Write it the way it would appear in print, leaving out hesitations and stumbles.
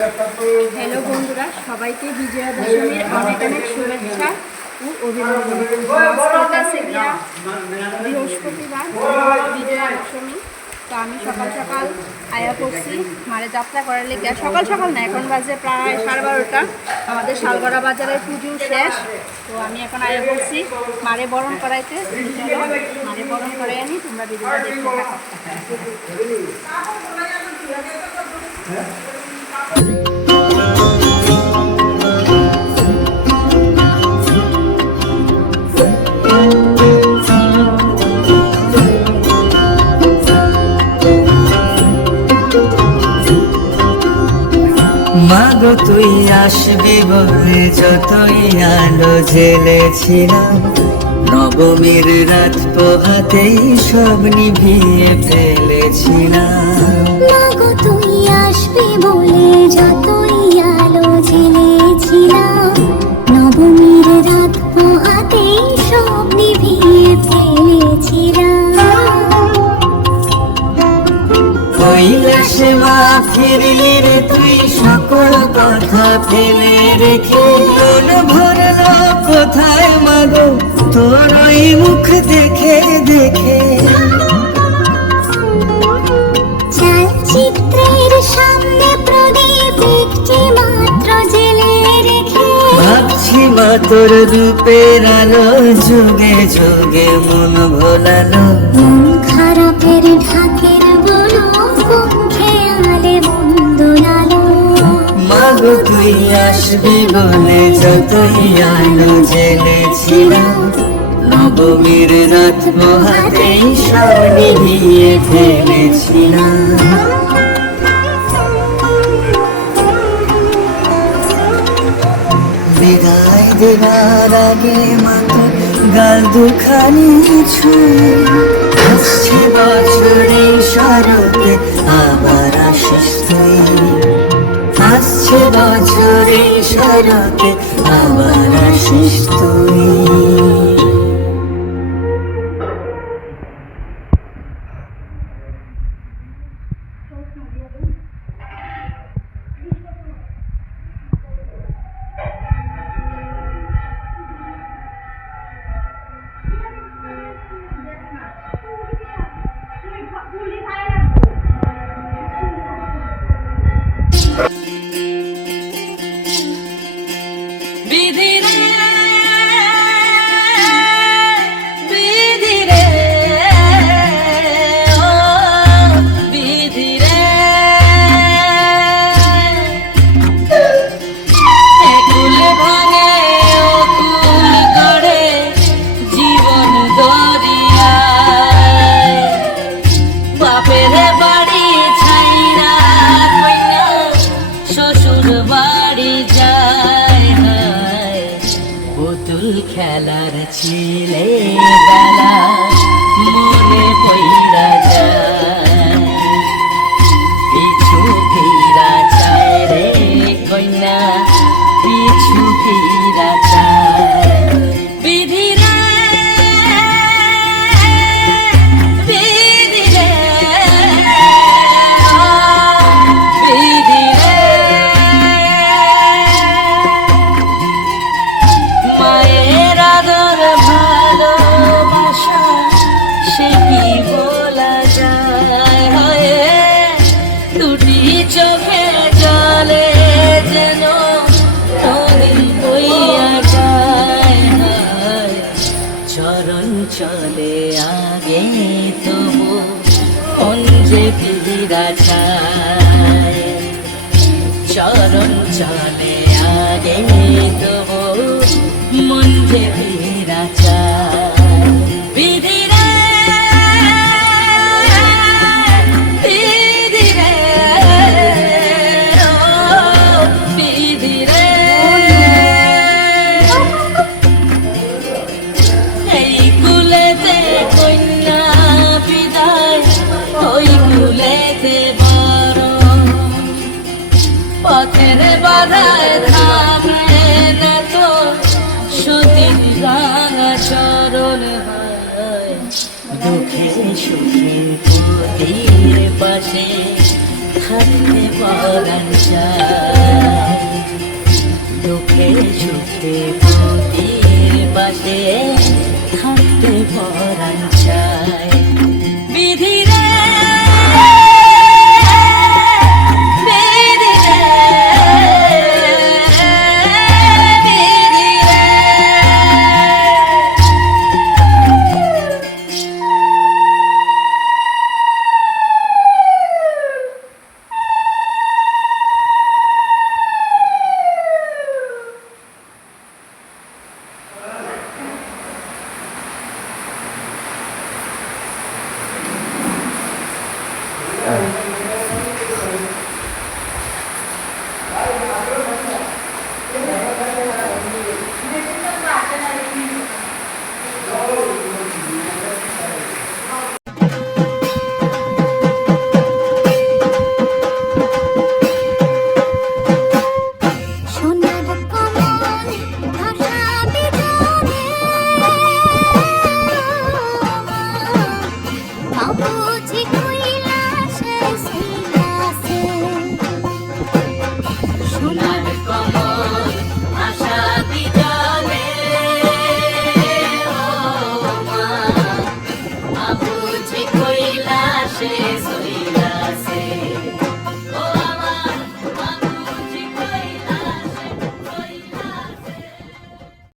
Hello বন্ধুরা, সবাইকে বিজয়া দশমীর অনেক অনেক শুভেচ্ছা ও অভিনন্দন। বৃহস্পতিবার বিজয়া দশমী, তো আমি সকাল সকাল আয়া করছি মারে যাত্রা করার লেগে। সকাল সকাল না, এখন বাজে প্রায় 12:30। আমাদের শালগড়া বাজারের পুজো শেষ, তো আমি এখন আয়া করছি মারে বরণ করাইতে। মারে বরণ করে আনি, তোমরা ভিডিওটা দেখতে থাকো। মাগো তুই আসবি বলে যতই আলো জ্বেলেছিলাম, নবমীর রাত পোহাতেই সব নিভিয়ে ফেলেছিলাম। মাগো তুই আসবি বলে যতই আলো জ্বেলেছিলাম, নবমীর রাত পোহাতেই সব নিভিয়ে ফেলেছিলাম। কৈলাসে মা ফিরলি রে তুই সকল কথা ফেলে রেখে, মন ভরল কোথায় মাগো তোর ওই মুখ দেখে দেখে। চালচিত্রের সামনে প্রদীপ একটি মাত্র জ্বেলে রেখে, ভাবছি মা তোর রূপের আলো যুগে যুগে মন ভোলালো। মন খারাপের ঢাকের বলো কোন খেয়ালে মন দোলালো। মাগো তুই আসবি বলে যতই আলো জ্বেলেছিলাম, নবমীর রাত পোহাতেই সব নিভিয়ে ফেলেছিলাম। বিদায় দেবার আগে মাতো গাল দুখানি ছুঁয়ে, আসছে বছরে শরতে আবার আসিস তুই। আসছে বছরে শরতে আবার আসিস তুই। খেলার ছিলে বেলা মনে পইরা যায়, পিছু ফিরা চায় রে কন্যা, পিছু ফিরা চায়। বিধিরে বিধিরে বিধিরে, মায়ের আদর ভালোবাসা সে কি বলা যায়। হয়ে দুটি চোখে জলে যেন নদী বইয়া যায়। চরণ চলে আগে তবু মন যে ফিরা চায়। চরণ চলে আগে তবু মন যে ফিরা চায়। বিধিরে বিধিরে ও বিধিরে, এই কুলেতে কন্যা বিদায়, ওই কুলেতে বড় পথের বাধায় থামে না তো সতীর রাঙা চরণ। দুঃখে সুখে পতির পাশে থাকতে পরাণ চায়, দুঃখে সুখে প্রতির পাশে থাকতে পরাণ